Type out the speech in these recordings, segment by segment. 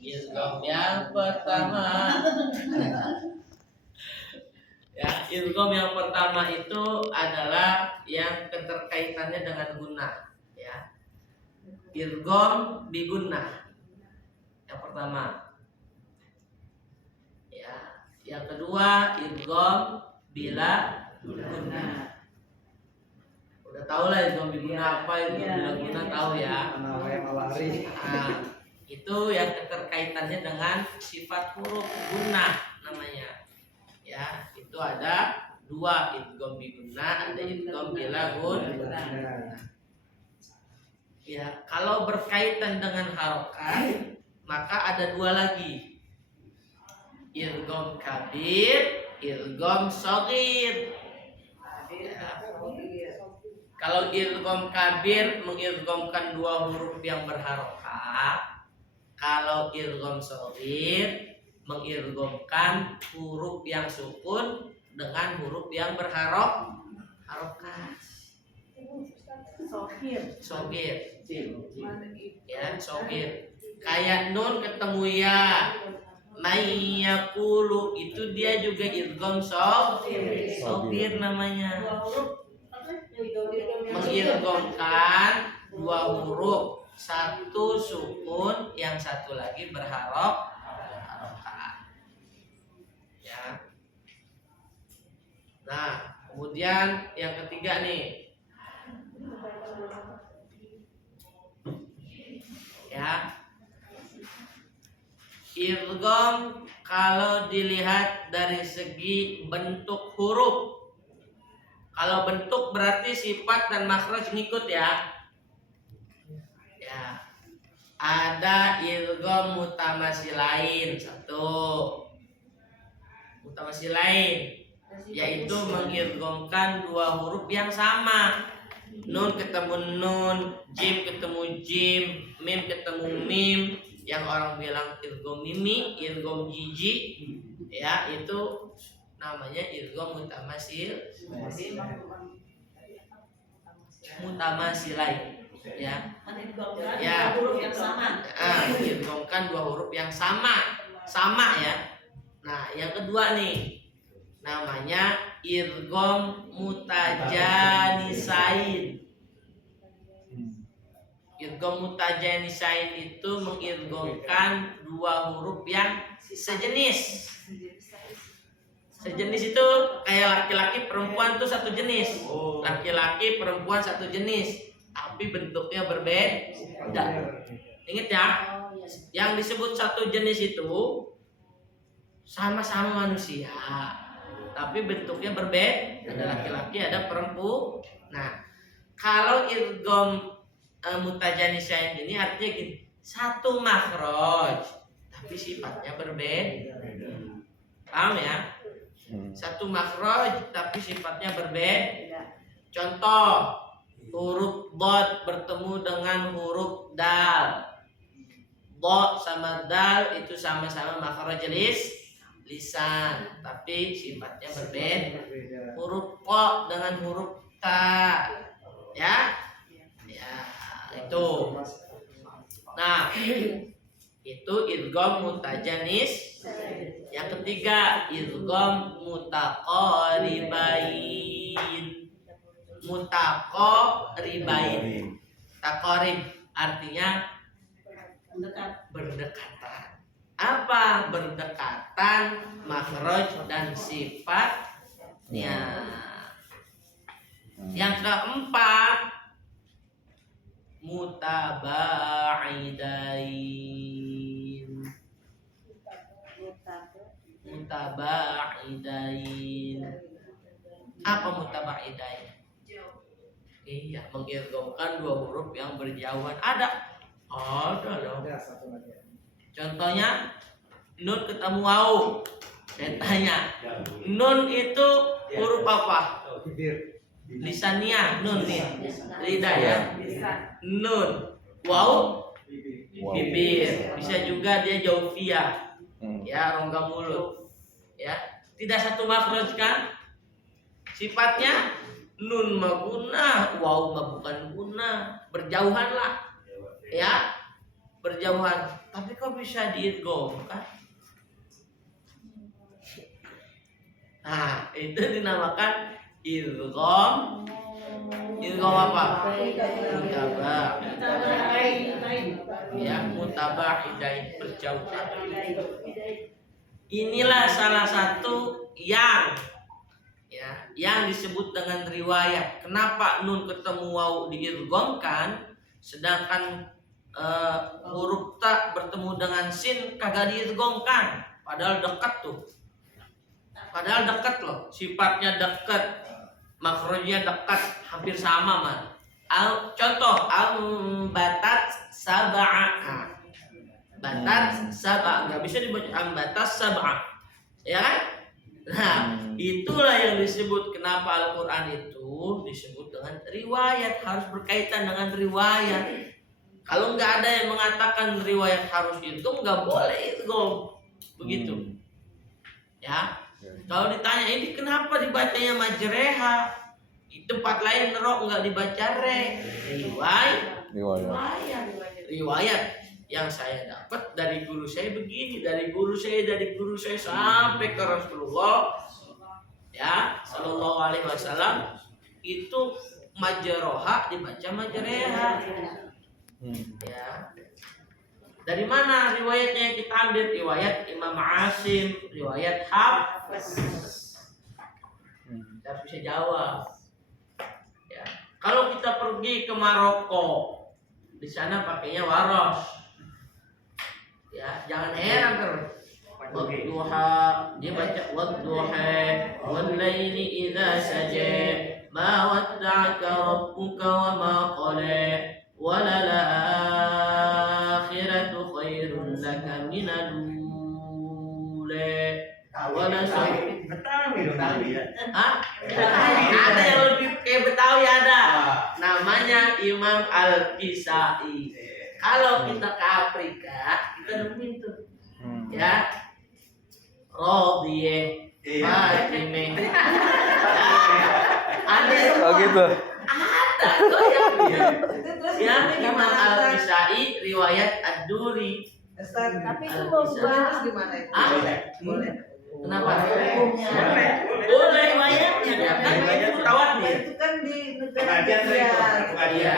Idgham yang pertama. Ya, idgham yang pertama itu adalah yang keterkaitannya dengan guna, ya. Idgham bi gunnah. Yang pertama. Ya, yang kedua idgham bila gunnah. Udah tahu lah idgham bi gunnah apa, idgham bila gunnah tahu ya. Nah, itu yang keterkaitannya dengan sifat huruf gunnah namanya. Ya, itu ada dua, idgham bi gunnah, ada idgham bila gunnah. Ya, kalau berkaitan dengan harokat maka ada dua lagi, idgham kabir, idgham shaghir. Ya. Kalau idgham kabir mengidghamkan dua huruf yang berharokat, kalau idgham shaghir mengidghamkan huruf yang sukun dengan huruf yang berharokat. Shaghir. Ya, shaghir. Kayak nun ketemu ya, mayyakulu itu dia juga idgham shaghir namanya. Mengidghamkan dua huruf, satu sukun, yang satu lagi berharokat. Ya. Nah, kemudian yang ketiga nih. Ya. Idgham kalau dilihat dari segi bentuk huruf. Kalau bentuk berarti sifat dan makhraj ngikut ya. Ya. Ada idgham mutamasilain, satu. Mutamasilain yaitu mengidghamkan dua huruf yang sama. Nun ketemu nun, jim ketemu jim, mim ketemu mim, yang orang bilang idgham mimi, idgham jiji, ya itu namanya idgham mutamasilain, ya. Ya, idghamkan dua huruf yang sama ya. Nah, yang kedua nih namanya idgham mutajanisain. Idgham mutajanisain itu mengidghamkan dua huruf yang sejenis. Sejenis itu kayak laki-laki perempuan tuh satu jenis. Laki-laki perempuan satu jenis, tapi bentuknya berbeda. Ingat ya, yang disebut satu jenis itu sama-sama manusia, tapi bentuknya berbeda. Ada laki-laki, ada perempuan. Nah, kalau idgham mutajanisain ini artinya gini, satu makhraj tapi sifatnya berbeda. Paham ya? Satu makhraj tapi sifatnya berbeda. Contoh, huruf dad bertemu dengan huruf dal. Dha sama dal itu sama-sama makhraj lisan, tapi sifatnya berbeda. Huruf qa dengan huruf ta, ya, ya itu. Nah, itu idgham mutajanis. Yang ketiga idgham mutaqaribain. Mutaqaribain. Taqarib artinya berdekatan. Apa? Berdekatan makhraj dan sifatnya. Yang keempat mutabaidain. Mutabaidain. Apa mutabaidain? Iya, mengidghamkan dua huruf yang berjauhan. Ada dong. Contohnya nun ketemu wau. Saya tanya, nun itu huruf apa? Lisaniyah, nun nih. Lidah ya. Nun. Wau bibir. Bisa juga dia jaufiyah. Ya, rongga mulut. Ya, tidak satu makhraj kan? Sifatnya nun maguna, wau bukan guna, berjauhan lah. Ya. berjauhan, tapi kok bisa diidgham kan? Nah, itu dinamakan idgham. Idgham apa? Mutabah. Ya, mutabah hidain berjauhan. Inilah salah satu yang disebut dengan riwayat. Kenapa nun ketemu waw diidghamkan, sedangkan huruf ta bertemu dengan sin kagak diidghamkan, padahal dekat tuh. Padahal dekat loh, sifatnya dekat, makhrajnya dekat, hampir sama mah. Contoh ambatat sab'a. Batat sab'a, nggak bisa dibaca ambatas sab'a, ya kan? Nah, itulah yang disebut kenapa Al-Quran itu disebut dengan riwayat, harus berkaitan dengan riwayat. Kalau nggak ada yang mengatakan riwayat harus itu, nggak boleh itu, begitu. Ya. Kalau ditanya ini kenapa dibacanya majreha, di tempat lain ro nggak dibaca re, riwayat yang saya dapat dari guru saya begini, dari guru saya sampai ke Rasulullah ya Sallallahu Alaihi Wasallam, itu majroha dibaca majreha. Ya. Dari mana riwayatnya yang kita ambil? Riwayat Imam Asim, riwayat Hafiz. Kita bisa jawab. Ya. Kalau kita pergi ke Maroko, di sana pakainya waros. Ya, jangan heran terus. Wadduha, dia baca wadduha, wal laili idza saja, ma wadda'aka rabbuka wa ma qala, wala akhiratu khairun laka minal ula, wala Betawi. Ada yang lebih kayak Betawi ada. Namanya Imam Al-Kisai. Kalau kita ke Afrika, kita nemuin tuh. Ya. Rodiyeh, Fatimeh. Ada gitu. Ada tuh yang Imam Al-Kisai riwayat Ad-Duri. Tapi itu mau bahas gimana itu? Boleh. Kenapa? Boleh riwayatnya ya kan itu tawatir. Itu kan di negara Iya.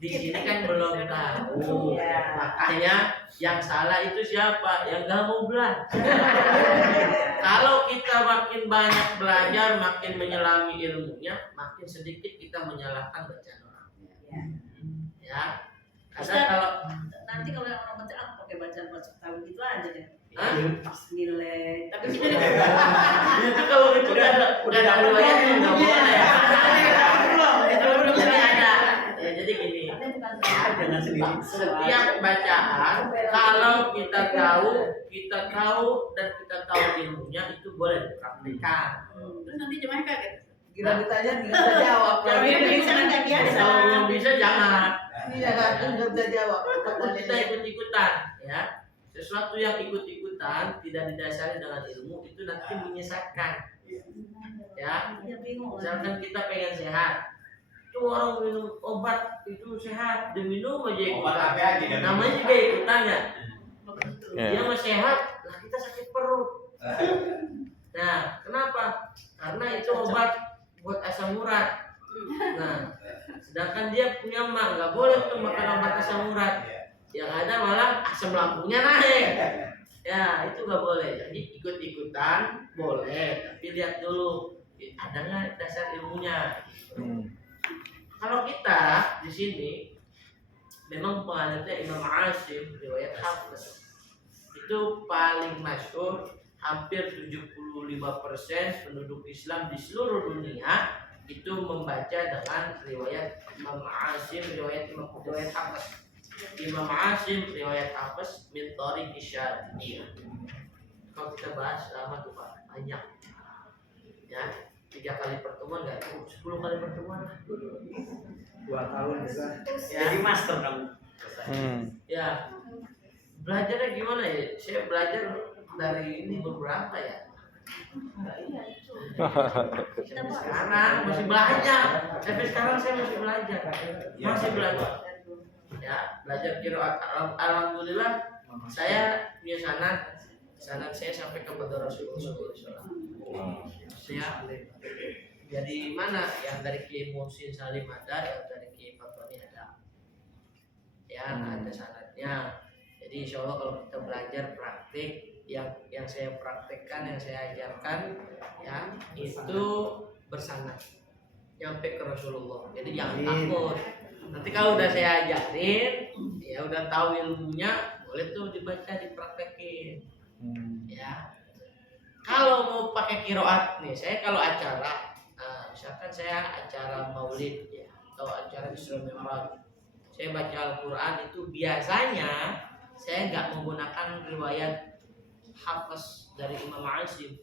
Di sini kan belum tahu. Makanya yang salah itu siapa? Yang nggak mau belajar. Kalau kita makin banyak belajar, makin menyelami ilmunya, makin sedikit kita menyalahkan bacaan orang. Ya. Karena kalau nanti kalau yang orang baca aku pakai bacaan tahu gitu aja deh. Bismillah. Tapi kita itu kalau itu udah ada riwayatnya nggak boleh. Itu belum ada. Ya jadi gini. Setiap bacaan kalau kita tahu dan kita tahu ilmunya itu boleh dipraktikkan. terus nanti jemaah kaget. Gila ditanya nggak bisa jawab. Kalau yang bisa kan nggak biasa. Kalau belum bisa jangan. Iya kan nggak bisa jawab. Kita ikut-ikutan ya. Sesuatu yang ikut-ikutan tidak didasari dengan ilmu itu nanti menyesatkan. Ya. Misalkan kita pengen sehat, itu orang minum obat itu sehat, diminum aja ikutan. Namanya juga ikutan ya. Dia mau sehat, lah kita sakit perut. Nah, kenapa? Karena itu obat buat asam urat. Nah, sedangkan dia punya mak nggak boleh tuh makan obat asam urat. Yang ada malah asam lambungnya naik. Ya, itu nggak boleh. Jadi ikut-ikutan boleh, tapi lihat dulu ada nggak dasar ilmunya. Kalau kita di sini memang penganutnya Imam Asim riwayat Hafiz itu paling masyhur, hampir 75% penduduk Islam di seluruh dunia itu membaca dengan riwayat Imam Asim riwayat Hafiz. Imam Asim riwayat Hafiz min tariq Syadiyah. Kalau kita bahas lama tuh Pak, banyak. Ya, 3 kali pertemuan enggak cukup, 10 kali pertemuan lah. 2 tahun bisa. Ya. Jadi master kamu. Ya. Belajarnya gimana ya? Saya belajar dari ini beberapa ya. Sekarang masih belajar. Sampai sekarang saya masih belajar. Masih belajar. Ya, belajar qiraat. Alhamdulillah saya punya sanad saya sampai kepada Rasulullah SAW. Ya, jadi mana yang dari Kiai Muhsin Salim ada, yang dari Kiai Fatwani ada. Ya, ada sanadnya. Jadi insya Allah kalau kita belajar praktik yang saya praktekkan, yang saya ajarkan, ya itu bersanad nyampe ke Rasulullah. Jadi jangan takut. Nanti kalau udah saya ajarin, ya udah tahu ilmunya, boleh tuh dibaca, dipraktekin. Ya. Kalau mau pakai qiraat nih, saya kalau acara, misalkan saya acara Maulid ya, atau acara Isra Mi'raj, saya baca Al-Quran itu biasanya saya nggak menggunakan riwayat Hafiz dari Imam Asim,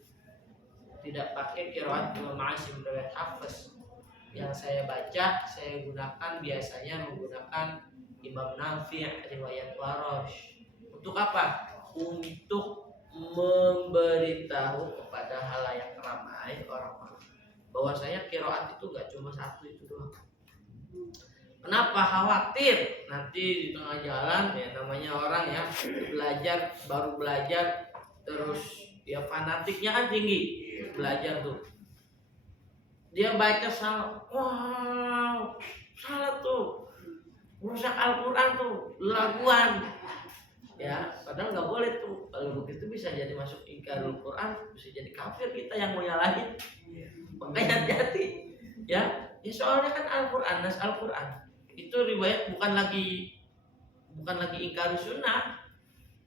tidak pakai qiraat Imam Asim riwayat Hafiz. Yang saya baca, saya gunakan biasanya menggunakan Imam Nafi' riwayat Warosh. Untuk apa? Untuk memberitahu kepada halayak ramai orang bahwasanya qiraat itu nggak cuma satu itu doang. Kenapa? Khawatir nanti di tengah jalan, ya namanya orang ya baru belajar terus ya fanatiknya kan tinggi belajar tuh. Dia baca salah, wow, salah tuh, rusak Al-Quran tuh, laguan, ya, padahal nggak boleh tuh. Kalau begitu bisa jadi masuk ingkarul Quran, bisa jadi kafir kita yang mau nyalahin. Makanya hati-hati, ya soalnya kan Al-Quran, nas Al-Quran itu riwayat bukan lagi ingkar sunnah,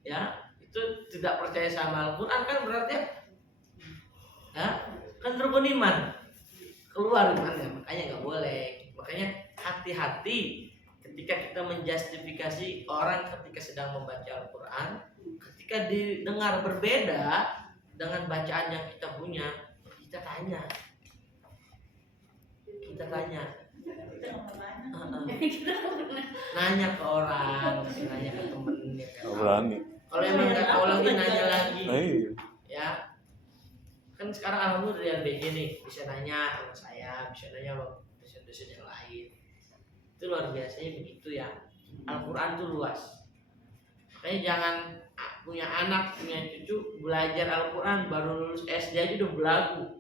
ya itu tidak percaya sama Al-Quran kan berarti, ya kan rukun iman. Keluar imannya, makanya nggak boleh. Makanya hati-hati ketika kita menjustifikasi orang ketika sedang membaca Al-Quran, ketika didengar berbeda dengan bacaan yang kita punya, kita tanya, nanya ke orang, nanya ke temennya. Kalau emang nggak tahu lagi nanya lagi, ya. Kan sekarang alhamdulillah BG nih bisa nanya sama saya, bisa nanya sama dosen-dosen yang lain. Itu luar biasanya begitu ya. Al-Quran itu luas. Makanya jangan punya anak, punya cucu belajar Al-Quran baru lulus SD aja udah belagu.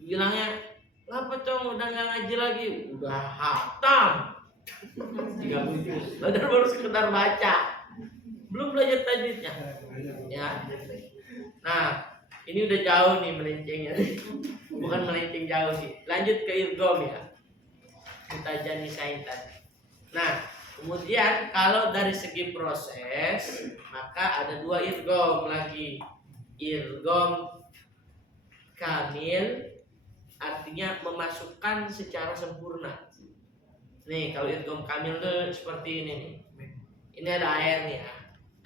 Bilangnya, ngapa cong udah nggak ngaji lagi? Udah hatam 3 juz. Padahal baru sekedar baca, belum belajar tajwidnya. Ya. Nah, ini udah jauh nih melencengnya. Bukan melenceng jauh sih. Lanjut ke idgham ya. Kita jani sain tadi. Nah, kemudian kalau dari segi proses, maka ada 2 idgham lagi. Idgham kamil artinya memasukkan secara sempurna. Nih, kalau idgham kamil tuh seperti ini nih. Ini ada air nih ya.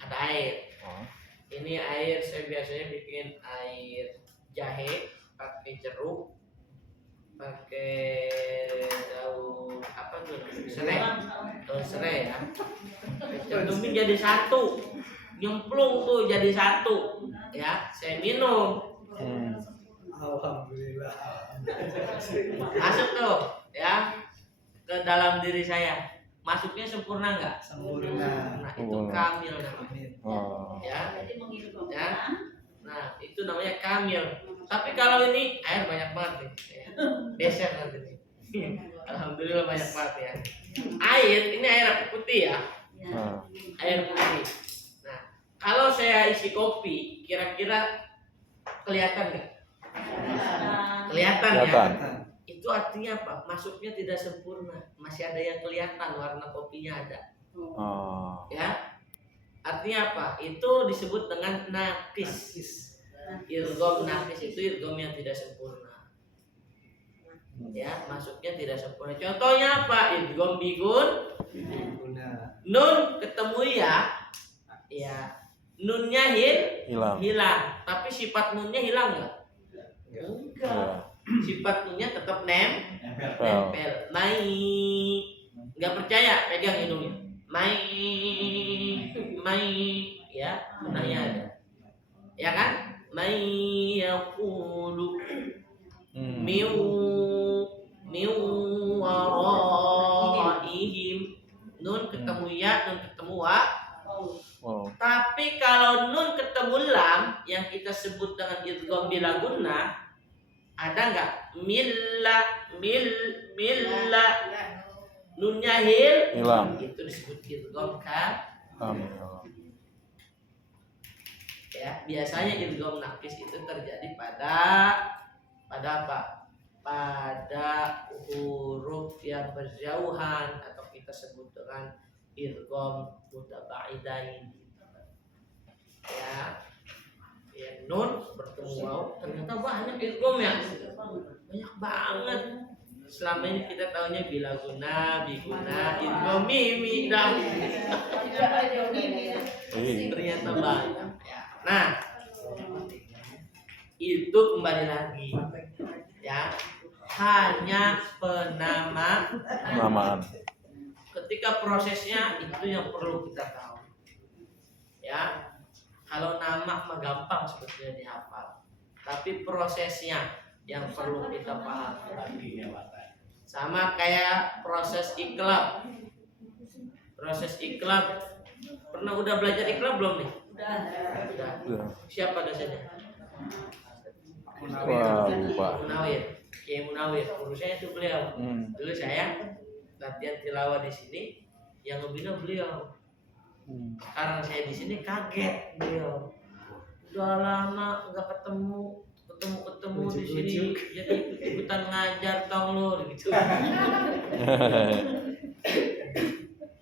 Ada air. Ini air, saya biasanya bikin air jahe pakai jeruk, pakai daun apa tuh, serai ya. Cantumin jadi satu, nyemplung tuh jadi satu, ya. Saya minum. Alhamdulillah. Masuk tuh, ya, ke dalam diri saya. Masuknya sempurna nggak? Sempurna. Nah, itu kamil namanya. Ya. Jadi menghirup Ya. Nah, itu namanya kamil. Tapi kalau ini air banyak banget nih. Ya. Beser nanti nih. Alhamdulillah banyak banget ya. Air ini air putih ya. Air putih. Nah, kalau saya isi kopi, kira-kira kelihatan nggak? Kelihatan ya. Itu artinya apa? Masuknya tidak sempurna. Masih ada yang kelihatan warna kopinya ada. Ya. Artinya apa? Itu disebut dengan nakis. Idgham nakis itu idgham yang tidak sempurna. Ya, masuknya tidak sempurna. Contohnya apa? Idgham bigun. Nun ketemu ya. Ya. Nunnya hilang. Tapi sifat nunnya hilang enggak? Enggak. Sifat nunnya tetap nempel. Mai. Enggak percaya, pegang hidungnya. Mai, ya, benarnya ada, ya kan? Mai yaqulu, miu waraihim. Nun ketemu ketemu ya, nun ketemu wa. Wow. Tapi kalau nun ketemu lam yang kita sebut dengan idgham bila gunnah, ada nggak? Milla nunnya Hilang. itu disebut idgham kan? Ya, biasanya idgham nakis itu terjadi pada apa? Pada huruf yang berjauhan atau kita sebut dengan idgham mutabaidain. Ya, nun bertemu waw, ternyata banyak idgham ya, banyak banget. Selama ini kita tahunya bila guna, biguna, idgham mimi dah. Ternyata banyak. Ya. Nah, itu kembali lagi, ya, hanya Penamaan. Ketika prosesnya itu yang perlu kita tahu. Ya, kalau nama mah gampang sebetulnya dihafal, tapi prosesnya yang perlu kita pahami. Sama kayak proses iqlab. Proses iqlab, udah belajar iqlab belum nih? Udah. Siapa dosennya? Wah, lupa. Munawir. Kiai Munawir. Urusnya itu beliau. Dulu saya latihan tilawah di sini, yang ngebina beliau. Sekarang saya di sini kaget beliau. Udah lama nggak ketemu di sini, jadi ikutan ngajar tong lu gitu.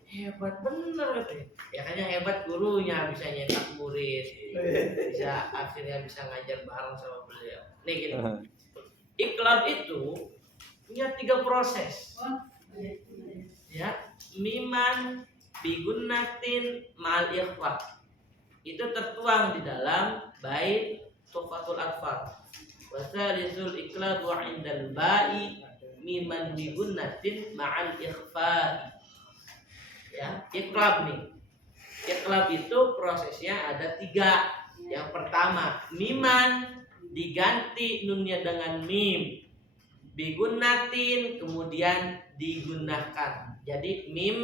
Hebat bener katanya. Ya kan yang hebat gurunya, bisa nyetak murid, akhirnya bisa ngajar bareng sama beliau. Nih gini, iqlab itu punya 3 proses. Ya, miman bigunnatin ma'al ikhfa. Itu tertuang di dalam bait Tuhfatul Atfal. Wa tsalisul iqlabu 'indal ba'i miman bigunnatin ma'al ikhfa. Ya, iqlab nih. Iqlab itu prosesnya ada 3. Yang pertama, miman diganti nunnya dengan mim. Bigunnatin kemudian digunakan. Jadi mim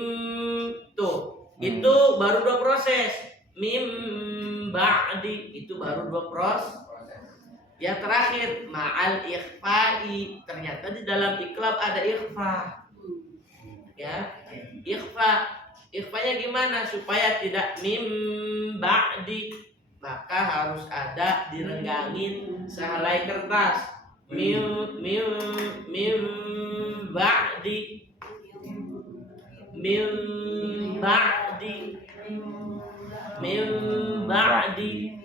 tuh itu baru 2 proses. Mim ba'di itu baru 2 proses. Yang terakhir ma'al ikhfa'i, ternyata di dalam iqlab ada ikhfa. Ya, ikhfanya gimana supaya tidak mim ba'di? Maka harus ada direnggangin sehelai kertas. Mim ba'di.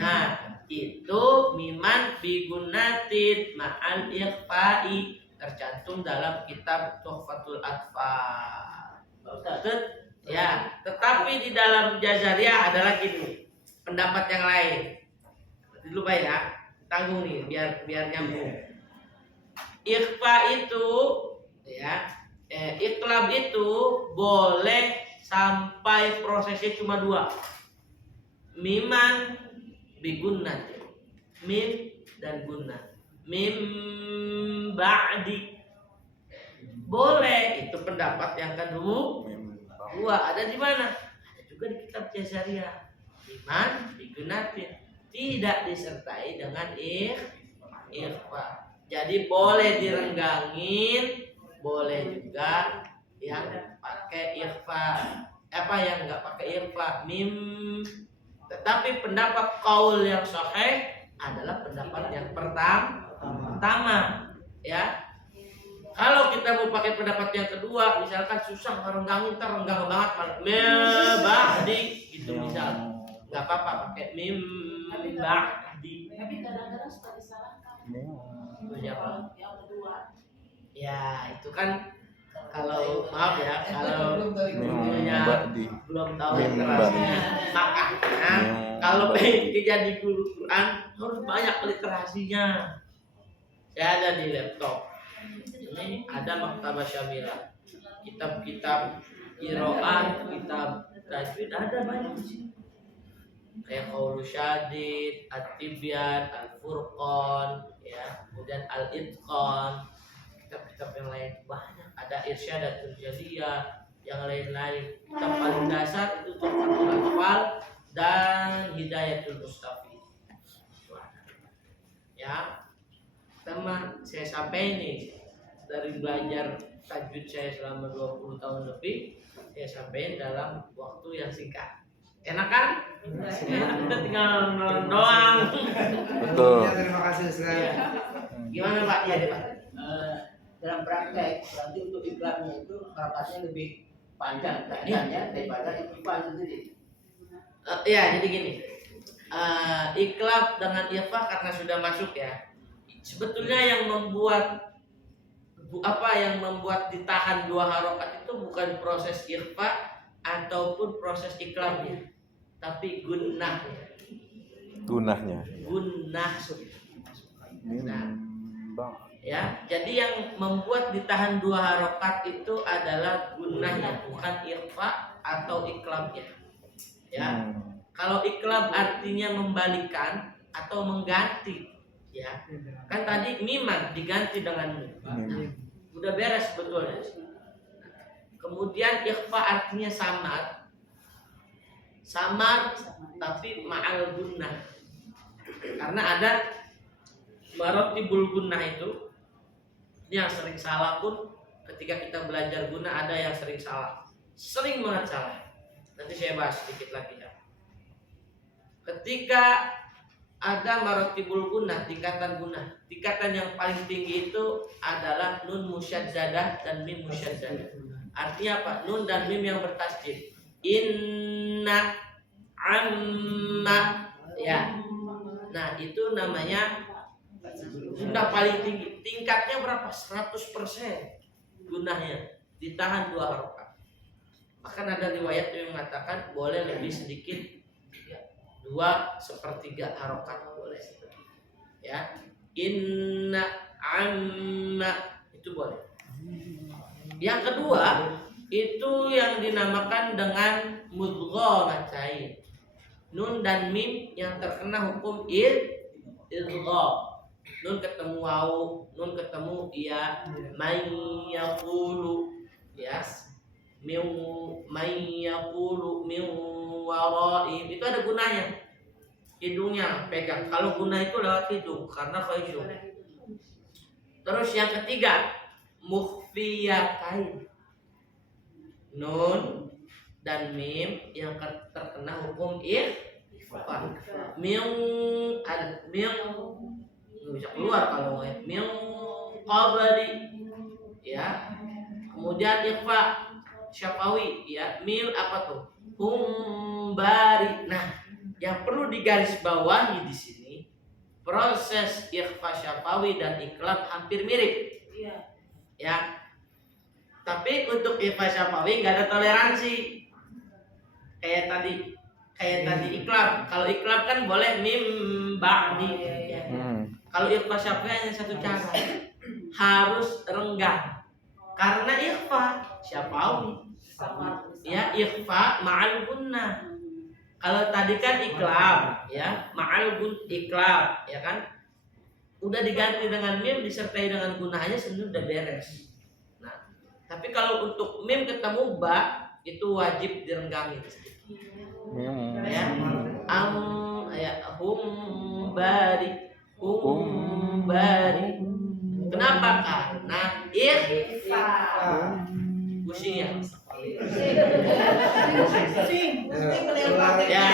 Nah, itu miman bigunatin ma'al ikhfa'i, tercantum dalam kitab Tuhfatul Atfal. Ya, tetapi di dalam Jazariyah ada lagi nih pendapat yang lain. Lupa ya, tanggung nih biar nyambung. Ikhfa itu ya, iqlab itu boleh sampai prosesnya cuma 2. Miman bigunnah, mim dan gunnah. Mim ba'di boleh, itu pendapat yang kedua. Ada di mana? Ada juga di kitab Jazariyah. Miman bigunatin tidak disertai dengan ikhfa. Jadi boleh direnggangin, boleh juga yang pakai ikhfa. Apa yang enggak pakai ikhfa? Mim. Tetapi pendapat qaul yang sahih adalah pendapat yang pertama, ya. Kalau kita mau pakai pendapat yang kedua, misalkan susah ngerenggangin, renggang banget, ba'di gitu misal, nggak apa-apa pakai mim ba'di. Tapi kadang-kadang suka disalahkan. Yang kedua. Ya itu kan kalau maaf ya, kalau belum tahu literasinya, makanya kalau pengen jadi guru Quran harus banyak literasinya. Saya ada di laptop. Ini ada Maktabah Syamilah, kitab-kitab qiraat, kitab tajwid ada banyak di sini. Kayak Qaulus Syadid, At-Tibyan, Al-Furqan, ya, kemudian Al-Itqan, kitab-kitab yang lain banyak. Ada Irsyadatul Jaliyah, yang lain-lain. Yang paling dasar itu Tuhfatul Atfal dan Hidayatul Mustafid. Ya, sama saya sampaikan nih dari belajar tajwid saya selama 20 tahun lebih, saya sampaikan dalam waktu yang singkat. Enak kan? Kita tinggal nonton doang. Betul. Ya, terima kasih Ustaz. Gimana Pak? Ya, Pak. Dalam praktek berarti untuk iklannya itu harokatnya lebih panjang bacanya daripada iklan sendiri. Ya, jadi gini. Iklab dengan ikhfa karena sudah masuk ya. Sebetulnya yang membuat ditahan 2 harokat itu bukan proses ikhfa ataupun proses iklabnya, tapi gunnahnya. Gunahnya. Gunnah. Nah, Bang. ya, jadi yang membuat ditahan 2 harokat itu adalah gunnahnya, bukan ikhfa atau iklabnya. Ya. Kalau iklab artinya membalikan atau mengganti, ya. Kan tadi miman diganti dengan mim. Udah beres sebetulnya. Kemudian ikhfa artinya samar tapi ma'al gunnah. Karena ada maratibul gunnah itu. Ini yang sering salah pun ketika kita belajar gunnah ada yang sering salah. Sering banget salah. Nanti saya bahas sedikit lagi ya. Ketika ada maratibul gunnah, tingkatan gunnah. Tingkatan yang paling tinggi itu adalah nun musyaddadah dan mim musyaddadah. Artinya apa? Nun dan mim yang bertasydid. Inna amma, ya. Nah, itu namanya sudah paling tinggi. Tingkatnya berapa? 100% gunnahnya. Ditahan 2 harokat. Bahkan ada riwayat yang mengatakan boleh lebih sedikit, 2/3 harokat boleh. Ya, inna amma itu boleh. Yang kedua itu yang dinamakan dengan mudghamatain. Nun dan mim yang terkena hukum idgham. Nun ketemu wawu, nun ketemu ya, may yaqulu, ya. May yaqulu min wara'i, itu ada gunanya. Hidungnya pegang. Kalau guna itu lewat hidung karena khasyum. Terus yang ketiga, mukhfiyatain. Nun dan mim yang terkena hukum ikhfa. Mim bisa keluar kalau mim qabli, ya. Kemudian ikhfa syafawi, ya. Mim apa tuh? Humbari. Nah, yang perlu digarisbawahi di sini, proses ikhfa syafawi dan iklab hampir mirip. Ya. Tapi untuk ikhfa syafawi nggak ada toleransi. Kayak tadi iklab. Kalau iklab kan boleh mim ba'di. Ya. Kalau ikhfa syafawi hanya satu cara. Harus renggang. Karena ikhfa syafawi. Ya, ikhfa ma'al gunnah. Kalau tadi kan iklab, ya, ma'al iklab, ya kan? Udah diganti dengan mim disertai dengan gunnahnya sebenarnya udah beres. Nah, tapi kalau untuk mim ketemu ba itu wajib direnggangi. Ya. Hum bari. Kenapa? Karena ikhfa. Pusing ya. Ya,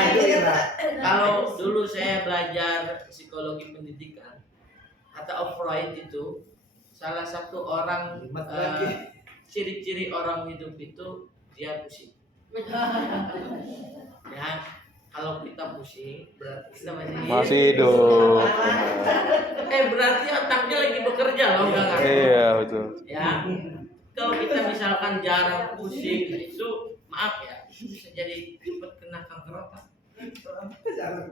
kalau dulu saya belajar psikologi pendidikan, kata Freud itu salah satu orang ciri-ciri orang hidup itu dia pusing. Ya, kalau kita pusing berarti kita masih hidup. Berarti otaknya lagi bekerja loh, enggak? Iya, betul. Ya. Kalau kita misalkan jarang pusing itu maaf ya, bisa jadi cepat kena kanker otak.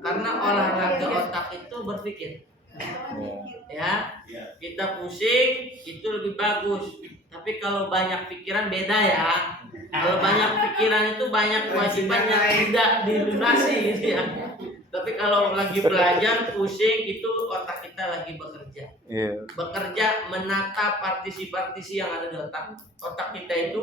Karena olahraga otak itu berpikir. Ya, kita pusing itu lebih bagus. Tapi kalau banyak pikiran beda ya. Kalau banyak pikiran itu banyak kewajiban yang tidak dilunasi gitu ya. Tapi kalau lagi belajar pusing itu otak kita lagi bekerja. Bekerja menata partisi-partisi yang ada di otak. Otak kita itu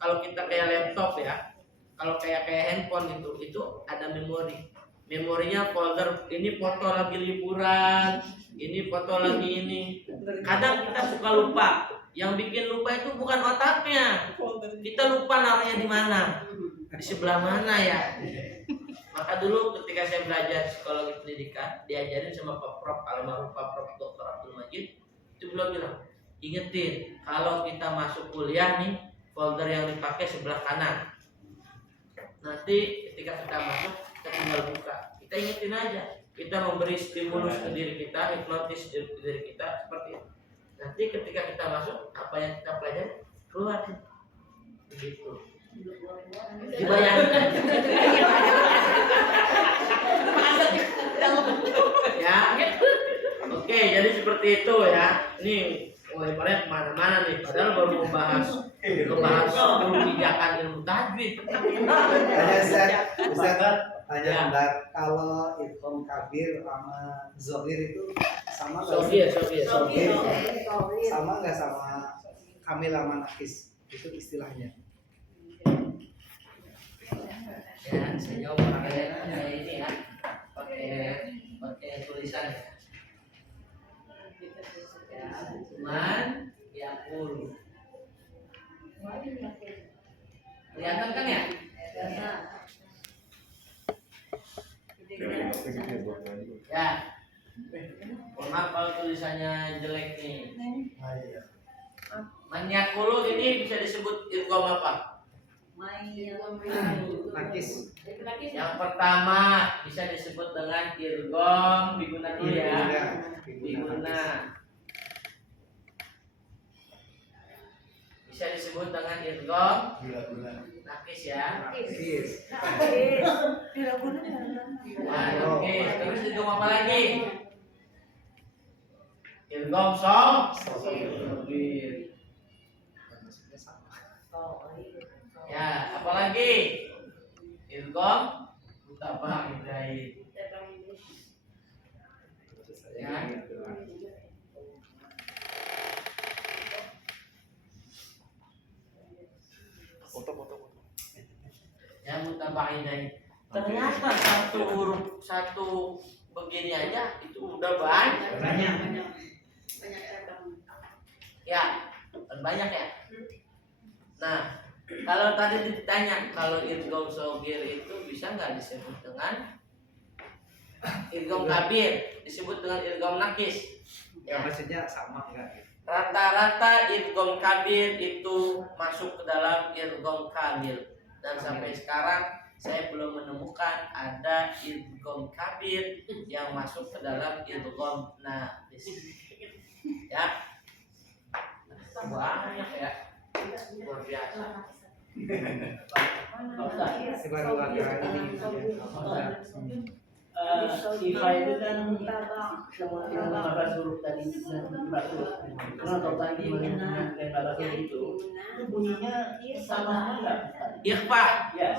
kalau kita kayak laptop ya, kalau kayak handphone itu ada memori. Memorinya folder ini foto lagi liburan, ini foto lagi ini. Kadang kita suka lupa. Yang bikin lupa itu bukan otaknya. Kita lupa naruhnya di mana, di sebelah mana ya. Maka dulu ketika saya belajar psikologi pendidikan, diajarin sama Pak Prof, almarhum Pak Prof Dr. Abdul Majid, itu beliau bilang, ingetin kalau kita masuk kuliah nih, folder yang dipakai sebelah kanan. Nanti ketika kita masuk, kita tinggal buka. Kita ingetin aja, kita memberi stimulus ke diri kita, hipnotis diri kita seperti itu. Nanti ketika kita masuk, apa yang kita pelajari keluar. Begitu. Dibayangkan. Ya. Oke, jadi seperti itu ya. Ini mulai kemana-mana nih. Padahal baru membahas kebijakan ilmu tajwid. Tanya Mbak, kalau Ilkom Kabir sama Zohir itu sama nggak? Sogir. Sama nggak sama Kamil sama Nakis? Itu istilahnya. Ya, saya jawab pakai ini ya. Pakai tulisan ya. Cuman ya puluh. Kelihatan kan ya? Ya. Mohon maaf kalau tulisannya jelek nih. Manyakulu ini bisa disebut idgham apa? Nakis. Yang pertama bisa disebut dengan idgham biguna dulu ya. Biguna. Bisa disebut dengan idgham nakis ya. Nakis. Oke, terus idgham apa lagi? Idgham sogir. Ya, apalagi idgham mutaba'idai. Ya. Ya, mutaba'idai. Ternyata satu huruf satu begini aja itu udah banyak. Ya, banyak ya. Nah, kalau tadi ditanya kalau idgham sogir itu bisa nggak disebut dengan idgham kabir, disebut dengan idgham nakis? Ya maksudnya sama enggak? Rata-rata idgham kabir itu masuk ke dalam idgham kamil, dan sampai sekarang saya belum menemukan ada idgham kabir yang masuk ke dalam idgham nakis. Ya, banyak ya, luar biasa. Baru belakangan ini. IFA itu kan semua yang 15 huruf tadi kalau tadi dengan 15 huruf itu bunyinya sama enggak? Ikhfa. Ya.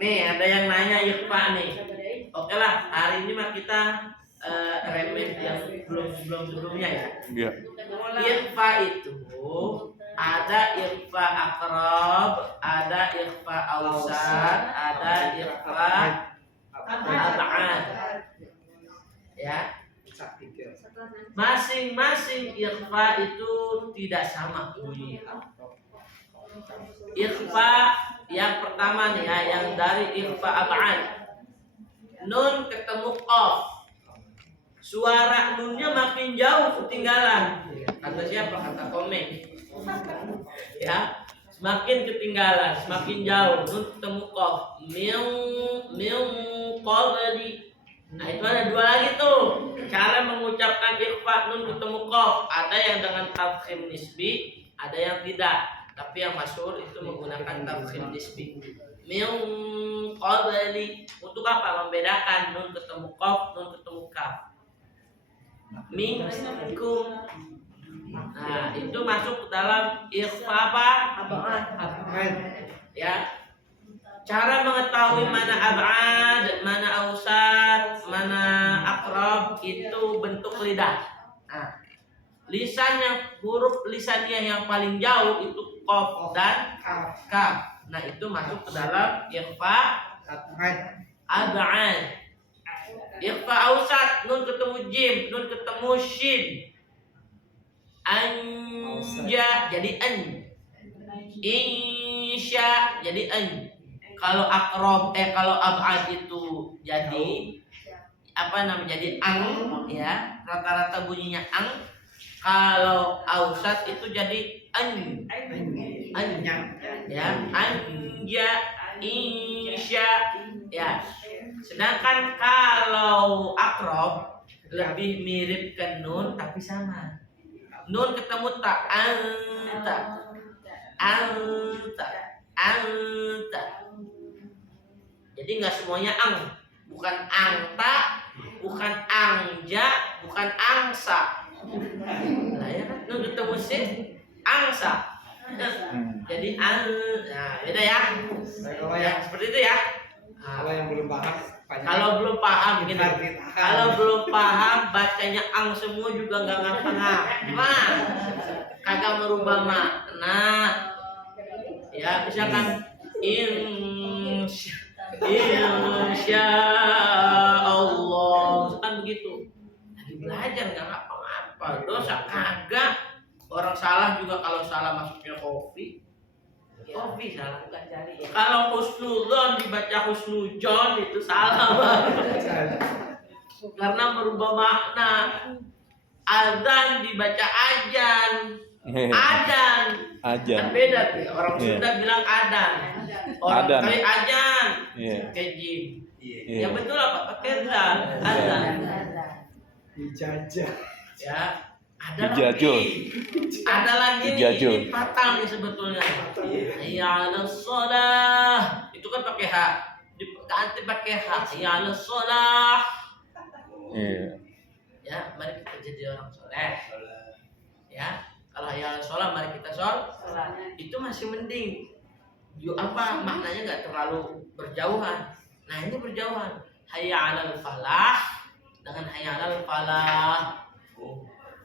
Nih ada yang nanya ikhfa nih. Oke lah, hari ini mah kita remeh yang sebelumnya ya. Iya. Ikhfa itu ada ikhfa akrab, ada ikhfa ausat, ada ikhfa ab'ad. Ya. Masing-masing ikhfa itu tidak sama bunyinya. Ikhfa yang pertama nih ya, yang dari ikhfa ab'ad. Nun ketemu qaf. Suara nunnya makin jauh ketinggalan. Kata siapa? Kata komeng. Ya, semakin ketinggalan, semakin jauh. Nun ketemu qaf. Min qabli. Nah, itu ada dua lagi tuh. Cara mengucapkan ikhfa nun ketemu qaf. Ada yang dengan tafkhim nisbi, ada yang tidak. Tapi yang masyhur itu menggunakan tafkhim nisbi. Min qabli. Untuk apa? Membedakan nun ketemu qaf, nun ketemu kaf. Minkum. Nah, itu masuk ke dalam ikhfa apa? Ya. Cara mengetahui mana ab'ad, mana ausat, mana akrab itu bentuk lidah. Nah, lisan yang huruf lisannya yang paling jauh itu qaf dan kaf. Nah, itu masuk ke dalam ikhfa ab'ad. Ikhfa ausat, nun ketemu jim, nun ketemu shin. Anja jadi an. Insya jadi an. Kalau kalau ab'ad itu jadi jadi ang, ya, rata-rata bunyinya ang. Kalau ausat itu jadi an, ya, anja, insya, ya. Sedangkan kalau akrob lebih mirip ke nun tapi sama. Nun ketemu tak, anta, anta, anta. Jadi nggak semuanya ang, bukan angta, bukan anja, bukan angsa. Nah, ya kan, nun ketemu sin, angsa. Jadi nah beda ya. Kalau Ya, seperti itu ya. kalau yang belum paham, Kalau belum paham gini. Kalau belum paham bacanya ang semua juga nggak ngapa-ngapa. Kagak merubah makna. Ya, misalkan insya Allah kan begitu. Lagi belajar nggak ngapa-ngapa, dosa kagak. Orang salah juga kalau salah masuknya kopi salah. Kalau husnudzon dibaca husnujon itu salah banget. Karena merubah makna. Azan dibaca ajan. Adan. Kan beda tuh. Orang Sunda bilang adan. Orang Adan. kayak ajan. Iya. Kayak jim. Iya. Yang betul apa? Pakai zan. Azan. dijajah. Ya. Ada Dijajul. lagi. Ada lagi nih. Dijajul. Ini patah nih sebetulnya. Ya 'alas shalah. Itu kan pakai H. Diganti pakai H. Ya 'alas shalah. Iya. Ya, mari kita jadi orang soleh. Ya, kalau ya 'alas shalah mari kita sholat. Itu masih mending. Maknanya nggak terlalu berjauhan. Nah, ini berjauhan. Hayya 'alal falah dengan hayya 'alal falah.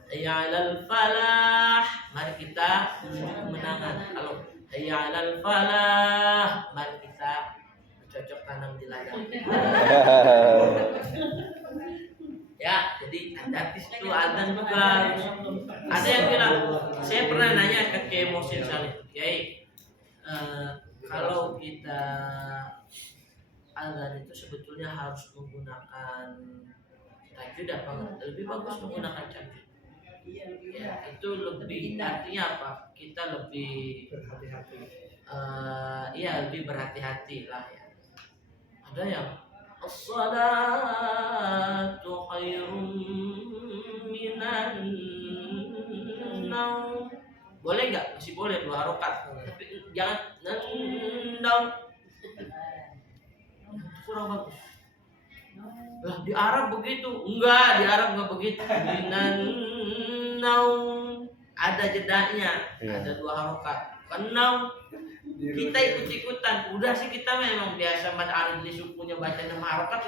Hayya 'alal falah, mari kita kemenangan. Kalau hayya 'alal falah, mari kita bercocok tanam di ladang. Ya, jadi hati-hati itu adzan juga. Ada yang bilang, saya pernah nanya ke Kiai Muhsin Salih, Kiai, kalau kita adzan itu sebetulnya harus menggunakan tajwid apa enggak? Lebih bagus menggunakan tajwid. Ya, itu lebih artinya apa? Kita lebih Berhati-hati. lebih berhati-hati lah ya. Ada yang as-salatu khairum minan naum. Boleh nggak? Masih boleh 2 rakaat. Tapi jangan nendang. Kurang bagus. Lah di Arab begitu. Enggak, di Arab enggak begitu. Minan naum ada jedanya, ada 2 rakaat. Kenal kita ikut-ikutan. Udah sih kita memang biasa mad alif di sukunya baca 6 rakaat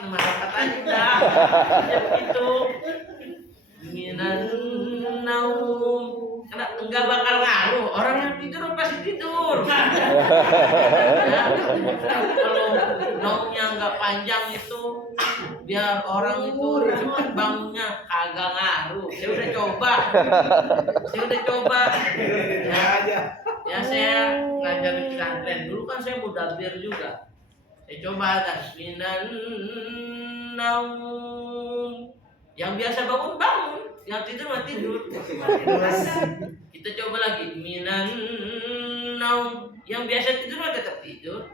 aja udah. Ya begitu. Minan naum. Karena enggak bakal ngaruh. Orang yang tidur pasti tidur. Ya, kalau naumnya enggak panjang itu biar orang itu cepat bangunnya kagak ngaruh. Saya udah coba. Ya saya ngajar di pesantren dulu kan saya mudabir juga. Saya coba kan minan naum. Yang biasa bangun, yang tidur mah tidur. Kita coba lagi minan naum. Yang biasa tidur mah tetap tidur.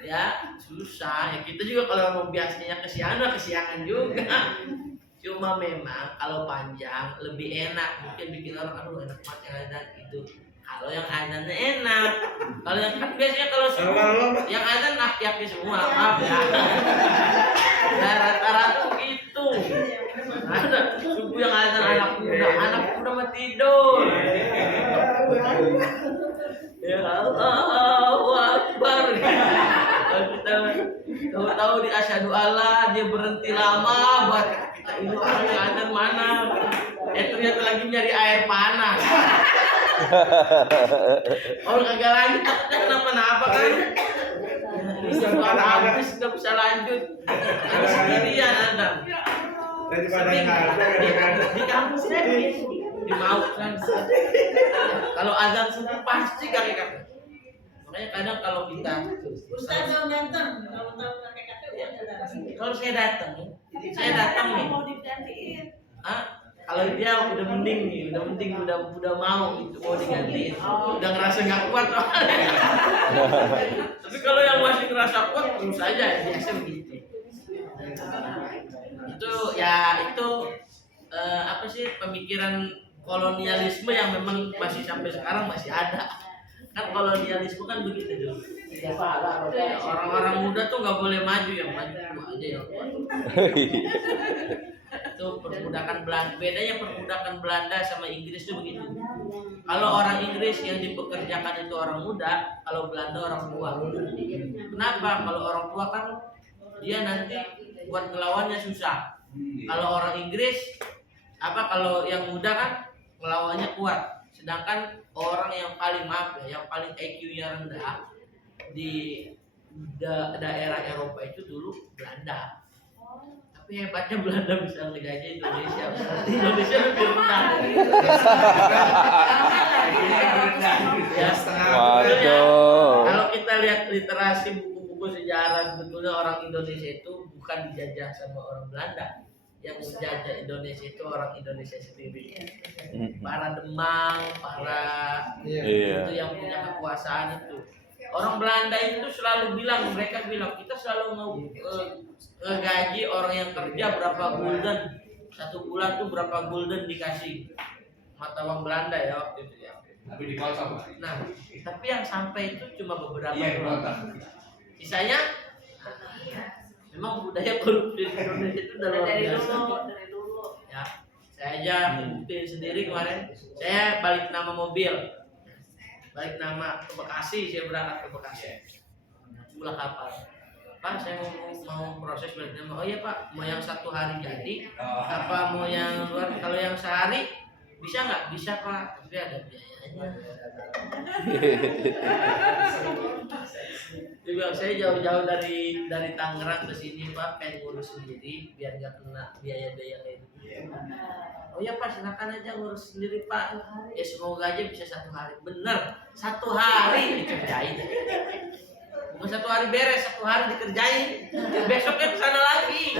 Ya susah. Ya kita juga kalau mau biasanya kesiangan juga. Cuma memang kalau panjang lebih enak. Mungkin bikin orang aduh enak banget yang ada itu. Kalau yang azannya enak. Kalau yang kan biasanya kalau subuh yang azan aki-aki semua. Maaf ya. Nah, rata-rata begitu. Ada subuh yang azan anak muda mah tidur. Ya Allahu Akbar. Kalau kita tahu di asyhadu alla dia berhenti lama buat kita ini orang yang azan mana. ternyata lagi nyari air panas. Kalau kagak lanjut takutnya kenapa-napa kan. Ini suara habis nggak bisa lanjut. Ada sendirian ada. Daripada Sering. nggak ada. Di kampus di Maut kan. Kalau azan subuh pasti kakek. Makanya kadang kalau kita Ustaz mau ganteng, kalau tahu kakek kalau saya datang nih. Mau digantiin. Kalau dia udah mending nih, udah mau gitu mau digantiin, udah ngerasa nggak kuat. Tapi kalau yang masih ngerasa kuat terus aja biasa begitu. Itu apa sih pemikiran kolonialisme yang memang masih sampai sekarang masih ada. Kan kolonialisme kan begitu dulu. Orang-orang muda tuh nggak boleh maju, yang maju aja yang kuat. Itu perbudakan Belanda. Bedanya perbudakan Belanda sama Inggris itu begitu. Kalau orang Inggris yang dipekerjakan itu orang muda, kalau Belanda orang tua. Kenapa? Kalau orang tua kan dia nanti buat ngelawannya susah. Kalau orang Inggris kalau yang muda kan ngelawannya kuat. Sedangkan orang yang paling yang paling IQ-nya rendah di daerah Eropa itu dulu Belanda. Tapi hebatnya Belanda bisa ngegaji Indonesia. Indonesia lebih rendah. Ya setengah. Waduh. Kalau kita lihat literasi buku-buku sejarah, sebetulnya orang Indonesia itu bukan dijajah sama orang Belanda. Yang menjajah Indonesia itu orang Indonesia sendiri. Para Demang, Iya. itu yang punya kekuasaan itu. Orang Belanda itu selalu mereka bilang kita selalu mau ngegaji orang yang kerja berapa gulden. 1 bulan tuh berapa gulden dikasih. Mata uang Belanda ya waktu itu ya. Tapi di kota. Nah, tapi yang sampai itu cuma beberapa Iya, doang. Sisanya memang budaya korupsi di Indonesia itu udah luar biasa. Dari dulu. Ya, saya aja buktiin sendiri kemarin. Saya balik nama mobil, balik nama ke Bekasi. Saya berangkat ke Bekasi, pulang kapal. Pak, saya mau proses balik nama. Oh iya Pak, mau yang 1 hari jadi, apa mau yang luar? Kalau yang sehari bisa nggak? Bisa Pak, tapi ada biayanya. Dia bilang saya jauh-jauh dari Tangerang ke sini Pak, kayak ngurus sendiri biar nggak kena biaya-biaya kayak gitu. Oh ya Pak, silakan aja ngurus sendiri Pak. Ya semoga aja bisa 1 hari. Bener, 1 hari dikerjain. Bukan 1 hari beres, 1 hari dikerjain. Besoknya kesana lagi.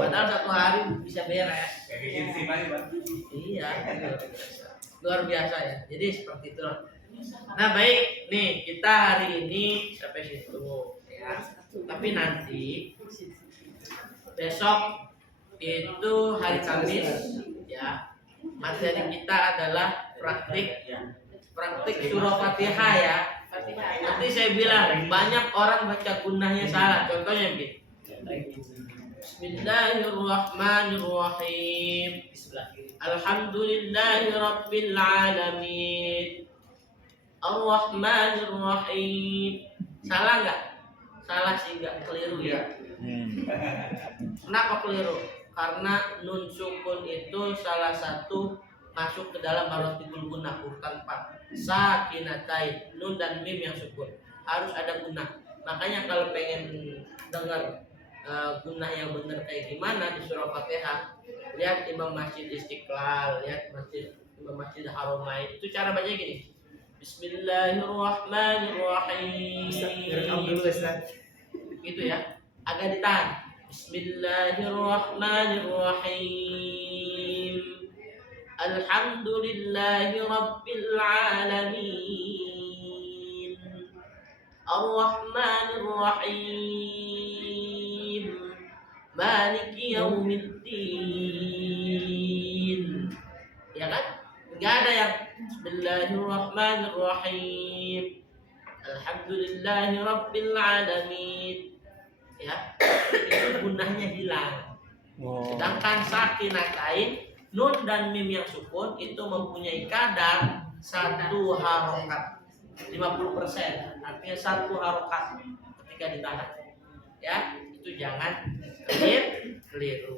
Padahal 1 hari bisa beres. Iya, luar biasa ya. Jadi seperti itu. Nah baik, nih kita hari ini sampai situ ya. Tapi nanti besok itu hari Kamis ya. Materi kita adalah praktik surah Fatihah ya. Nanti saya bilang banyak orang baca gunnahnya salah. Contohnya begini. Bismillahirrahmanirrahim. Alhamdulillahirabbil alamin. Ar-Rahmanir-Rahim. Salah nggak? Salah sih, nggak, keliru ya. Kenapa keliru? Karena nun sukun itu salah satu masuk ke dalam marotibul gunnah urutan 4. Sakinatain, nun dan mim yang sukun harus ada gunnah. Makanya kalau pengen dengar gunnah yang benar kayak gimana di surah Fatihah, lihat Imam Masjid Istiqlal, lihat Imam Masjid Haromain. Itu cara baca gini. Bismillahirrahmanirrahim. Gitu ya. Agak ditahan. Bismillahirrahmanirrahim. Alhamdulillahirabbil alamin. Ar-Rahmanir-Rahim. Maliki yaumiddin. Ya kan? Enggak ada yang Bismillahirrahmanirrahim. Alhamdulillahirabbil alamin. Ya. Itu gunnahnya hilang. Sedangkan sakinatain, nun dan mim yang sukun itu mempunyai kadar 1 harokat 50%. Artinya 1 harokat ketika ditahan. Ya, itu jangan keliru.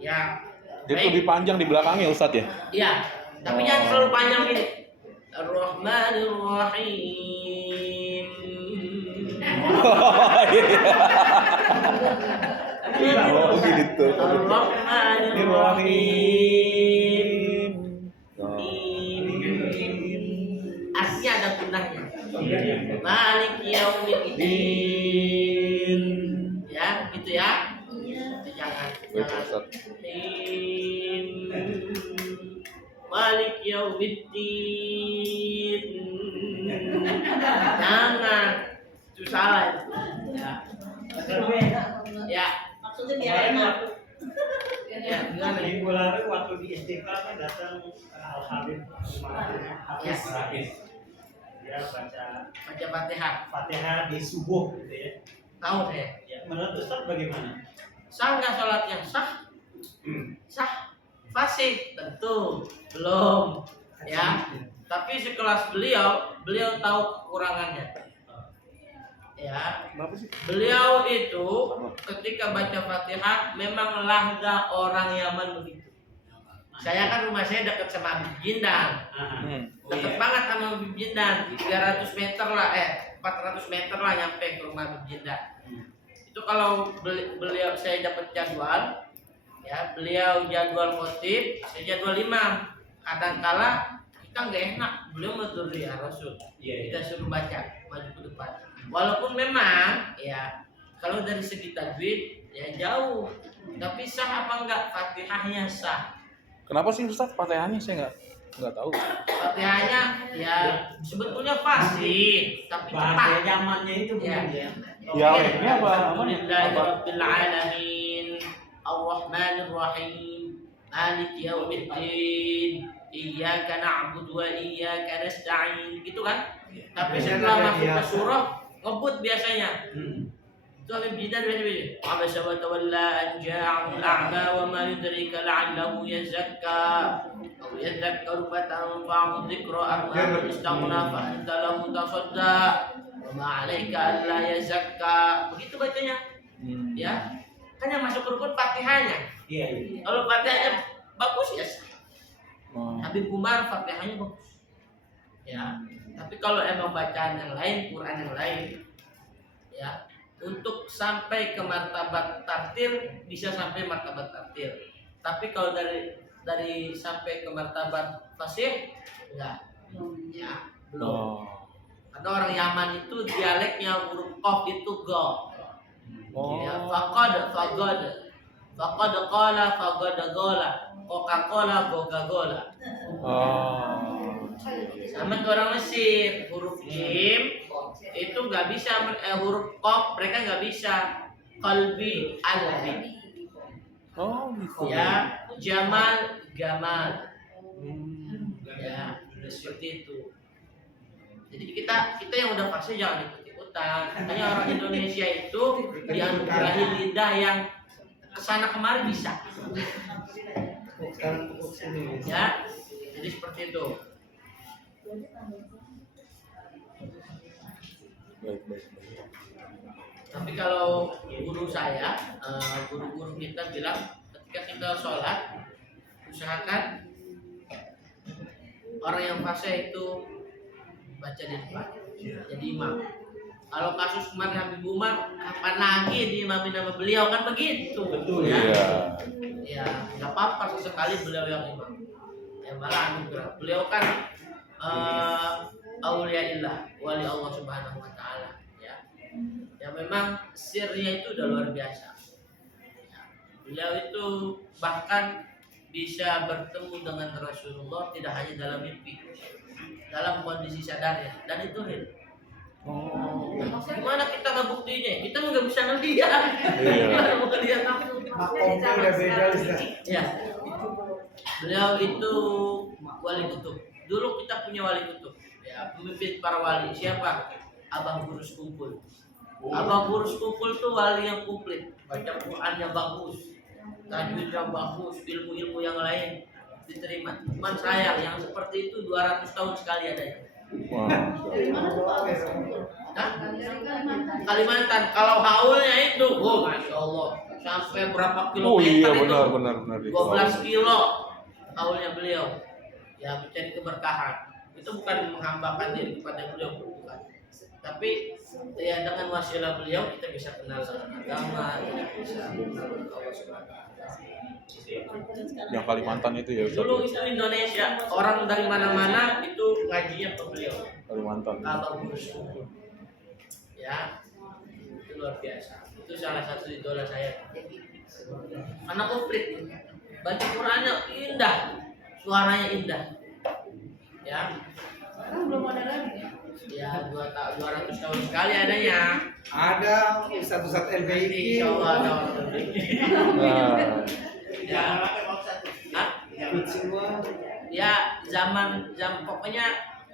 Ya. Jadi lebih panjang di belakangnya Ustadz ya? Iya, tapi jangan terlalu panjang ini. Ar-Rahmanir Rahim. Oh gitu. Ar-Rahmanir Rahim. Aslinya ada gunanya. Malik Yaumiddin. Ya, gitu ya. Itu jangan. Baik Ustadz. Malik Yaumiddin. Jangan. Itu salah itu. Ya. Maksudnya biar enak. Ya, gimana? Minggu lalu waktu di Istiqlal kan datang Al Habib Hafiz. Dia baca Fatihah. Fatihah di subuh gitu ya. Tahu deh. Ya, menurut Ustaz bagaimana? Sah nggak sholatnya? Sah. Sah. Fasih tentu belum. Ya. Tapi sekelas beliau tahu kekurangannya. Ya. Beliau itu ketika baca Fatihah memang lahga orang Yaman begitu. Saya kan rumah saya dekat sama Habib Jindan. Dekat banget sama Habib Jindan. 300 meter lah, 400 meter lah nyampe ke rumah Habib Jindan. Itu kalau beliau saya dapat jadwal, ya beliau jadwal khotib, saya jadwal imam. Kadang-kala kita nggak enak, beliau menurut ya Rasul. Kita suruh baca maju ke depan. Walaupun memang ya kalau dari segi tajwid ya jauh, tapi sah apa enggak? Fatihahnya sah. Kenapa sih Ustadz Fatihahnya saya nggak tahu. Fatihahnya ya sebetulnya fasih, tapi Bahasa cepat. nyamannya itu Ya. ya. Ya, ini apa? Alhamdulillahirabbil alamin. Ar-Rahmanir Rahim. Maliki yaumiddin. Iyyaka na'budu wa iyyaka nasta'in. Gitu kan? Tapi setelah masuk ke surah ngebut biasanya. Itu Habib Jindan biasa-biasa. Abasa wa tawalla an ja'ahul a'ma wa ma yudrika la'allahu yazakka. Aw yadhakkaru fatanfa'u dzikra amma istaghna fa anta lahu tasadda. Wa ma 'alaika alla yazakka. Begitu bacanya. Ya. Kan yang masuk rukun Fatihahnya. Iya. Kalau Fatihahnya bagus ya. Habib Umar Fatihahnya bagus. Ya. Tapi kalau emang bacaan yang lain, Quran yang lain, ya, untuk sampai ke martabat tartil bisa sampai martabat tartil. Tapi kalau dari sampai ke martabat fasih enggak. Ya, belum. Karena orang Yaman itu dialeknya huruf qaf itu go. Ya, faqad qala gola. Coca-Cola goga-gola. Sama ke orang Mesir, huruf jim itu nggak bisa, huruf qaf mereka nggak bisa. Qalbi albi. Gitu. Ya, jamal gamal. Ya, seperti itu. Jadi kita yang udah fasih jangan ikut-ikutan. Makanya orang Indonesia itu dianugerahi lidah yang kesana kemari bisa. Ya, jadi seperti itu. Tapi kalau guru saya, guru-guru kita bilang ketika kita sholat usahakan orang yang fasih itu baca di depan, jadi imam. Kalau kasus kemarin Habib Umar, kapan lagi diimamin nama beliau kan begitu? Betul ya. Iya. Ya, nggak apa-apa sesekali beliau yang imam. Ya malah anugerah. Beliau kan auliaillah, wali Allah Subhanahu wa taala, ya. Ya memang sirnya itu udah luar biasa. Ya, beliau itu bahkan bisa bertemu dengan Rasulullah tidak hanya dalam mimpi, dalam kondisi sadar ya, dan itu real. Gimana kita ngebuktinya? Kita nggak bisa ngelihat. Gimana mau ngelihat langsung? Makomnya udah beda Ustaz. Ya. Beliau itu wali kutub. Dulu kita punya wali kutub. Ya, pemimpin para wali siapa? Abah Gurus Kumpul. Abah Gurus Kumpul tuh wali yang komplit. Baca Qurannya bagus, tajwidnya bagus, ilmu-ilmu yang lain diterima. Cuman sayang yang seperti itu 200 tahun sekali adanya. Hah? Kalimantan. Kalau haulnya itu, oh masya Allah. sampai berapa Oh kilometer iya itu. benar. 12 kilo kaulnya beliau. Ya mencari keberkahan. Itu bukan menghambakan diri kepada beliau, bukan. Tapi ya dengan wasilah beliau kita bisa kenal dengan agama, kita bisa kenal dengan Allah Subhanahu wa taala. Yang Kalimantan itu ya Ustaz. Dulu itu Indonesia, orang dari mana-mana itu ngajinya ke beliau. Kalimantan. Abang Gurus Kumpul. Ya, itu luar biasa. Itu salah satu idola saya. Anak komplit, baca Qurannya indah, suaranya indah. Ya, Sekarang belum ada lagi ya. ya 200 tahun sekali adanya. Ada Ustadz Nanti LBI. insya Allah ada orang Nah, ya. Hah? Semua. Ya zaman pokoknya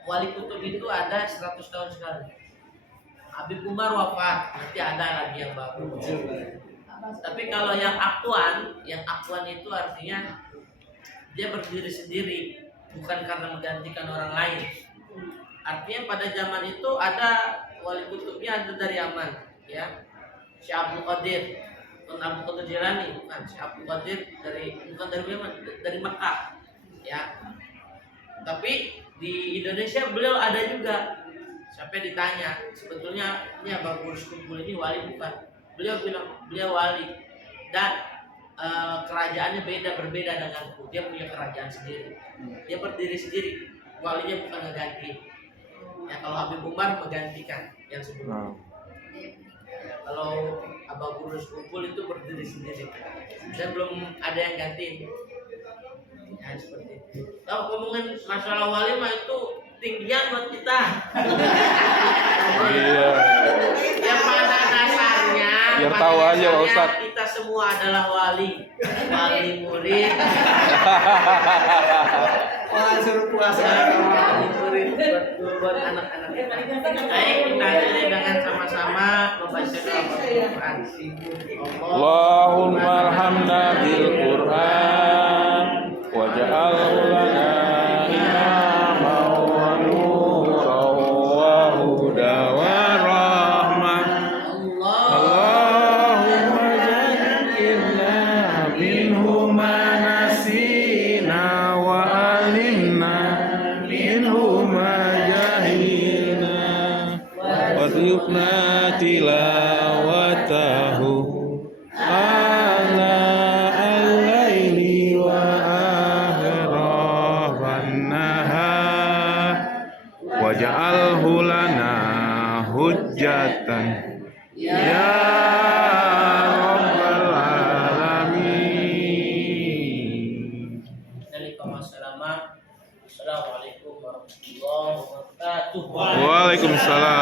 wali kutub itu ada 100 tahun sekali. Habib Umar wafat, nanti ada lagi yang baru. Tapi kalau yang akuan itu artinya dia berdiri sendiri, bukan karena menggantikan orang lain. Artinya pada zaman itu ada wali kutubnya ada dari Yaman, ya. Syekh Abdul Qadir, bukan Abdul Qadir Jilani, bukan Syekh Abdul Qadir bukan dari Yaman, dari Mekah, ya. Tapi di Indonesia beliau ada juga. Sampai ditanya, sebetulnya ini Abang Gurus Kumpul ini wali bukan? Beliau bilang beliau wali dan kerajaannya berbeda denganku. Dia punya kerajaan sendiri. Dia berdiri sendiri. Walinya bukan ngeganti. Ya kalau Habib Umar menggantikan yang sebelumnya. Ya, kalau Abang Gurus Kumpul itu berdiri sendiri. Dan belum ada yang gantiin. Ya seperti itu. Kalau ngomongin masalah wali mah itu tinggian buat kita. iya. Yang pada dasarnya, Biar pada tahu aja, Pak dasarnya Ustadz. kita semua adalah wali murid, Orang suruh puasa. wali murid buat anak-anak kita. Baik, kita akhiri dengan sama-sama membaca Al-Quran. Allahumma arhamna bil Qur'an waj'alhu lana imaman wa nuran wa huda wa rahmah. Allahumma zakkirna minhu ma nasina wa alimna minhu ma jahilna warzuqna tilawatahu ala al-laili wa akhirah nahar waj'alhu lana hujjatan ya rabbal alamin. Assalamualaikum warahmatullahi wabarakatuh. Waalaikumsalam